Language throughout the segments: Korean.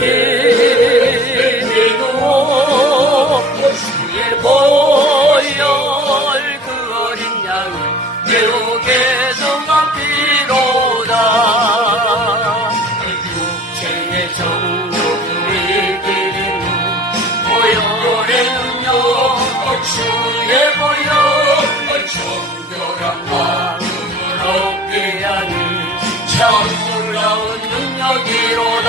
대대도 시에 보열 그 어린 양을 매우 개성한 피로다 육체의 정욕을 기린 보혈은 요 주의 보혈 정결한 마음을 게 하니 참 놀라운 능력이로다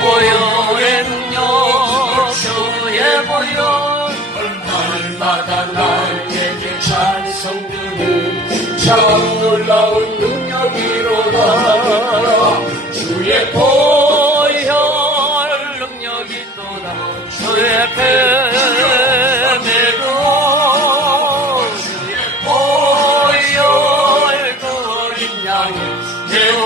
능력 주의 보혈 날마다 나에게 찬송 주는 참 놀라운 능력이로다 주의 보혈 능력이 또다. 주의 뱀에도 주의 보혈 그 어린 양이 매우